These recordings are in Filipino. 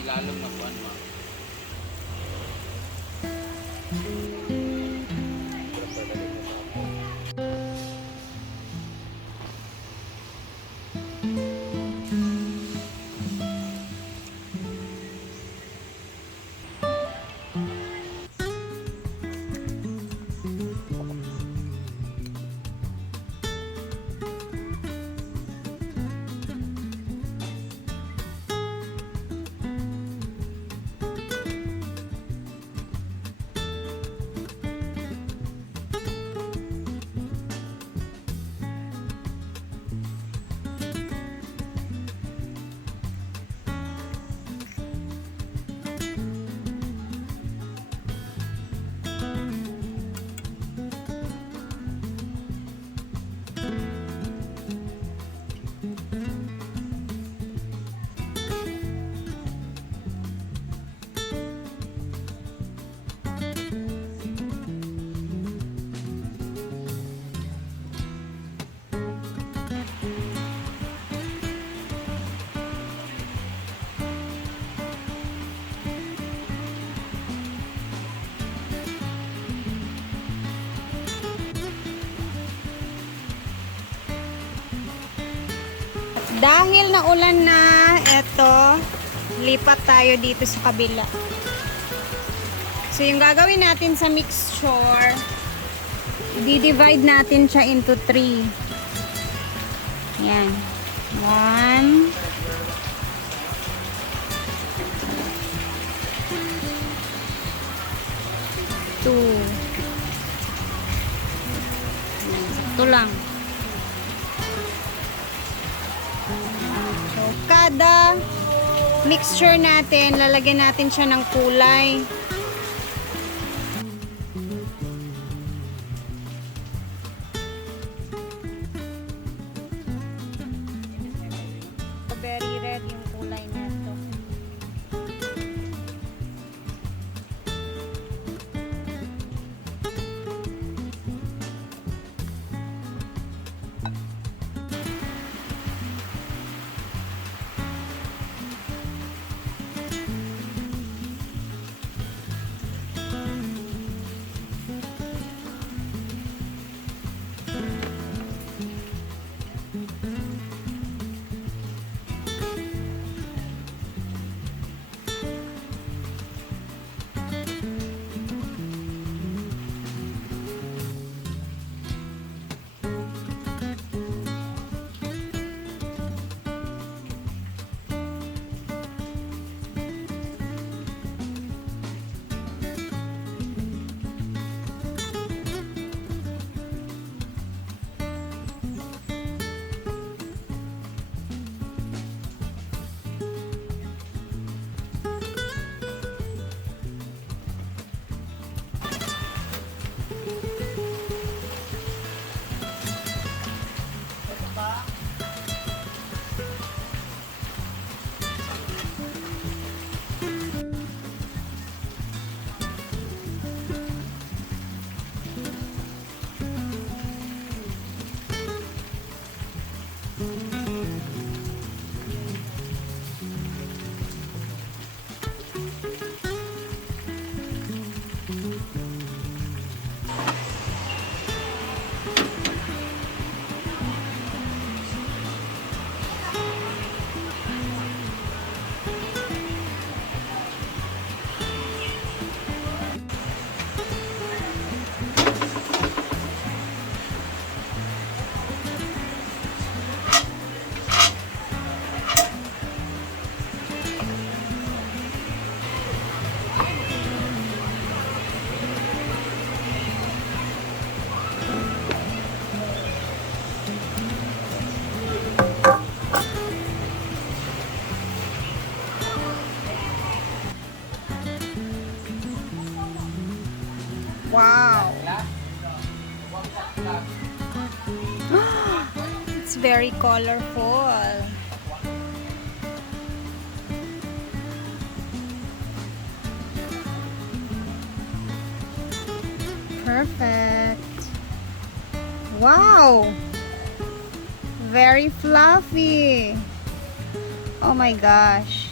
Ilalim na buwan mo. Dahil naulan na, eto, lipat tayo dito sa kabila. So, yung gagawin natin sa mixture, di-divide natin siya into three. Yan. One. Two. Yan, Sakto lang. Kada mixture natin, lalagyan natin siya ng kulay. Colorful. Perfect. Wow! Very fluffy. Oh my gosh.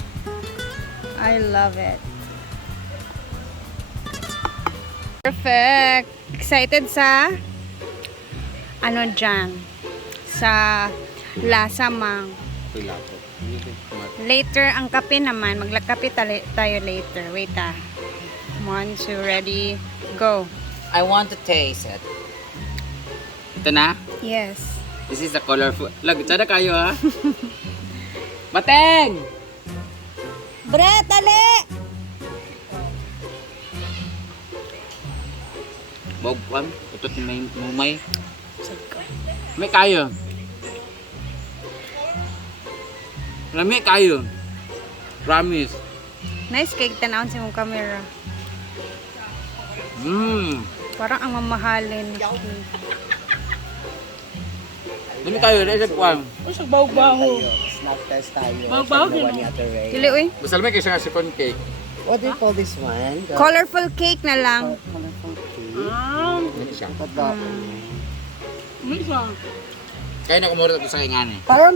I love it. Perfect. Excited sa ano dyan? Sa lasa mang. Later, ang kape naman. Maglakape tayo later. Wait ah. One, two, ready, go. I want to taste it. Ito na? Yes. This is a colorful. Lag, tsada kayo ha? Bateng! Bre, tali! Bogwan. Utot may mumay. May kayo. Lami kayo. Promise. Nice cake. Tanawin sa mong camera. Mmm. Parang ang mamahalin. Lami kayo. Resep kwan. Sa baho-baho. Snack test tayo. One yun. Dili, uy. Basta lami kayo sa sipon cake. What do you call this one? The Colorful cake na lang. colorful cake. Ah, Ano siya? May isa. Kaya na kumurot ako sa kingani. Parang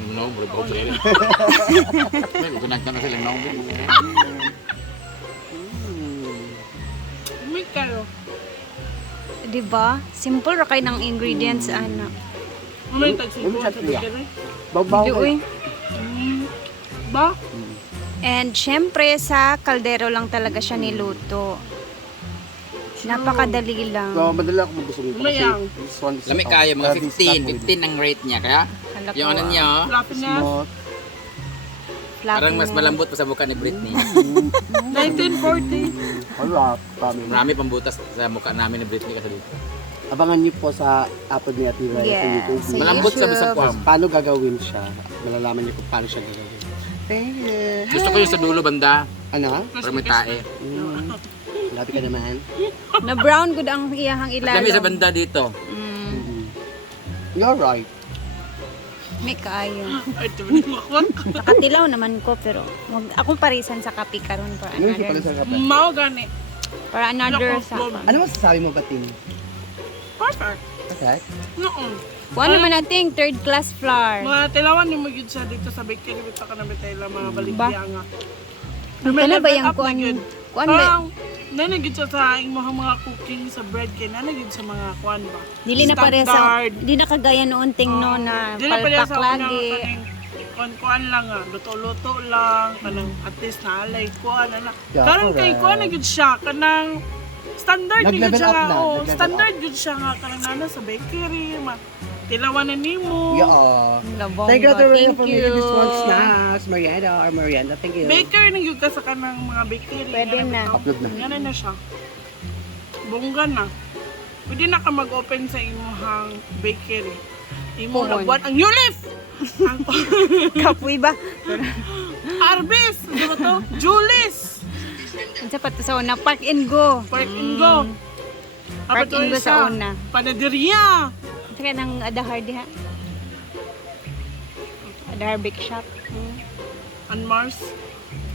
bahag-bahag. No, bro, bro, bro. May gunagtan na sila no. May kayo. Diba? Simple ra kay ng ingredients, ana. May tagsubo May sa Bahag-bahag. uy. Mm. Ba? And syempre, sa kaldero lang talaga siya niluto. Napakadali lang. So, madali ako magbusog nito kasi Mayang. this one is Lami uh, kayo, mga uh, this snack 15. 15 ang rate niya. Kaya, Hala yung ko, ano ah. niya, oh. Smooth. Parang mas malambot pa sa mukha ni Britney. 1940. Harap. Kami. Marami pang butas sa mukha namin ni Britney kasi dito. Abangan niyo po sa upload ni Ate Ray sa. YouTube. Sa Malambot sa YouTube. bisag kwam. Paano gagawin siya? Malalaman niyo kung paano siya gagawin. Thank you. Gusto ko yung sa dulo banda, Ano? para may tae. Mm. Lapi ka naman. Na brown good ang iyahang sa ilalim. banda dito. Mm. You're right. May kaayo. Ay, ito na makot. Nakatilaw naman ko pero wag akong parisan sa kape karon for Ano yung pala another sa kape? Mao gani. for another sa. look. Ano masasabi mo, Bating? Perfect. Okay. Noon. Kuha naman nating third class flour. Mga tilawan ni magid siya dito sa bakery bitaw ka na bitay lang mga baligya nga. Kana ba yung kuan? Kuan ba? Parang nanagid sa imong mga cooking sa bread kay nanagid sa mga kuan ba. Dili na pareha sa Standard. di na kagaya noon ting no na na palpak lagi. kuan-kuan lang ah, luto-luto lang, kanang at least naalay kuan ana. Yeah, Karon kay kuan na gyud siya kanang standard Nag-level siya nga. na, Oh, standard gyud siya nga kanang nana sa bakery, ma. Tilawan na nimo. Yeah. Labong Thank you, Ray, Thank you. making this one snacks. Mariana or Mariana. Thank you. Bakery na gyud ka sa kanang mga bakery. Pwede na. Upload na. Nga na na siya. Bongga na. Pwede na ka mag-open sa imong bakery. Imo Puhon. nagbuhat ang new leaf. ang Kapoy ba? Arbis, ba to? Julis. Unsa pa to sa una park and go. Park and go. Park Apat and go to sa una. Panaderia. Unsa ka nang adahar diha? Adahar bake shop. And Mars.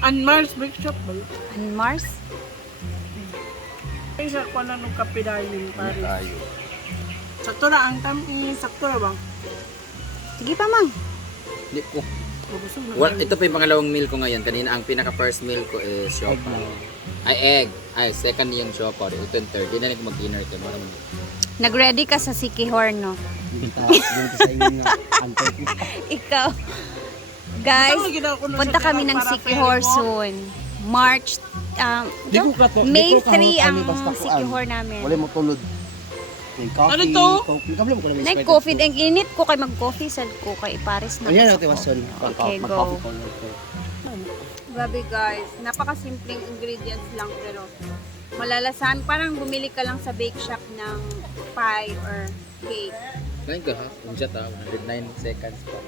And Mars Bake Shop ba? yun? And Mars. Ay, sa kuha na nung kape dahil pare. Sakto na ang tamis. Sakto na bang? Sige pa mang. Hindi ko. Na. Well, ito pa yung pangalawang meal ko ngayon. Kanina ang pinaka first meal ko is siopaw. Ay, egg. Ay, second yung siopaw. Ito yung third. Hindi na rin ko mag-dinner ito. Mara mo. Nag-ready ka sa Sikihor, no? Ikaw. Guys, Ano, punta kami ng Sikihor soon. March, um, May di ko ka 3 hukani, ang. Sikihor namin. Wala mo tulod. May coffee. Ano to? Coffee. Kabla mo ko na may Night Sprite. coffee, ang init ko kay mag-coffee sa ko kay Paris na. Ayan, Ate ko. Wason. Okay, go. Grabe guys, napakasimpleng ingredients lang pero malalasan. Parang bumili ka lang sa bake shop ng pie or cake. Ngayon ka ha? Shot ha? 109 seconds pa.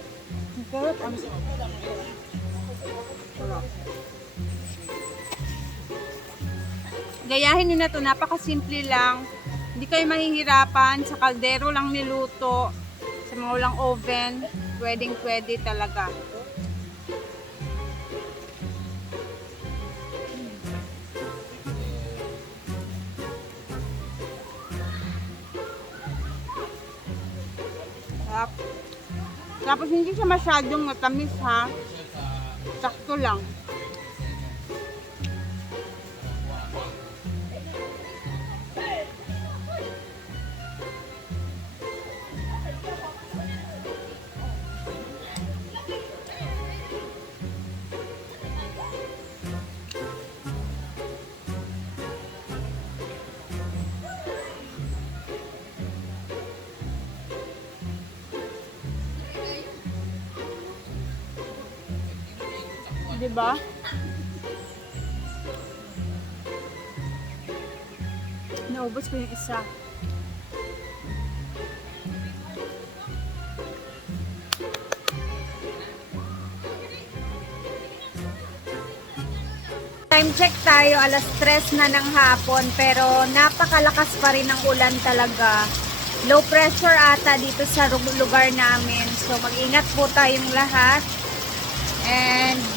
Gayahin nyo na to, napakasimple lang. Hindi kayo mahihirapan, sa kaldero lang niluto, sa mga walang oven, pwedeng pwede talaga. Sarap. Tapos hindi siya masyadong matamis ha. Sakto lang. Di ba? Naubos ko yung isa. Time check tayo, alas 3 na ng hapon, pero napakalakas pa rin ang ulan talaga. Low pressure ata dito sa lugar namin. So mag-ingat po tayong lahat. And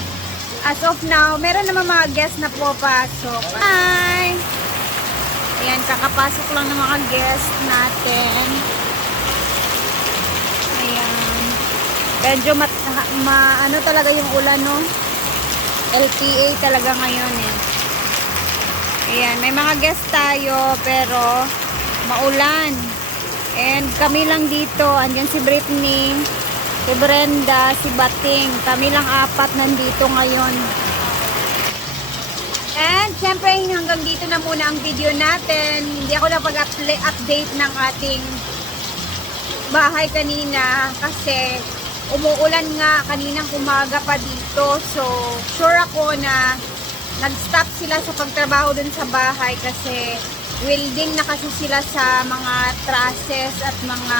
as of now, meron naman mga guests na pupasok. Hi! Ayan, kakapasok lang ng mga guests natin. Ayan. Medyo mat, ma, ano talaga yung ulan, no? LPA talaga ngayon eh. Ayan, may mga guest tayo pero maulan. And kami lang dito, andyan si Brittany, si Brenda, si Bating. Kami lang apat nandito ngayon. And syempre hanggang dito na muna ang video natin. Hindi ako napag-update ng ating bahay kanina kasi umuulan nga kaninang umaga pa dito. So, sure ako na nag-stop sila sa pagtrabaho dun sa bahay kasi welding na kasi sila sa mga trusses at mga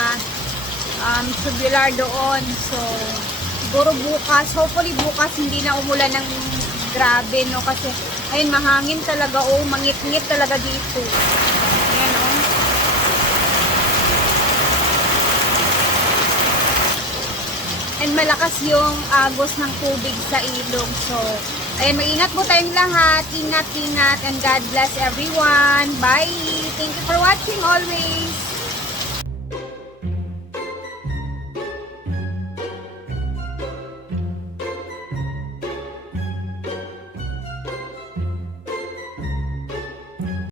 um, tubular doon. So, siguro bukas, hopefully bukas hindi na umulan ng grabe, no? Kasi, ayun, mahangin talaga, oh, mangit-ngit talaga dito. Ayan, oh. and malakas yung agos ng tubig sa ilog. So, ayun, mag-ingat po tayong lahat. Ingat, ingat, and God bless everyone. Bye! Thank you for watching always!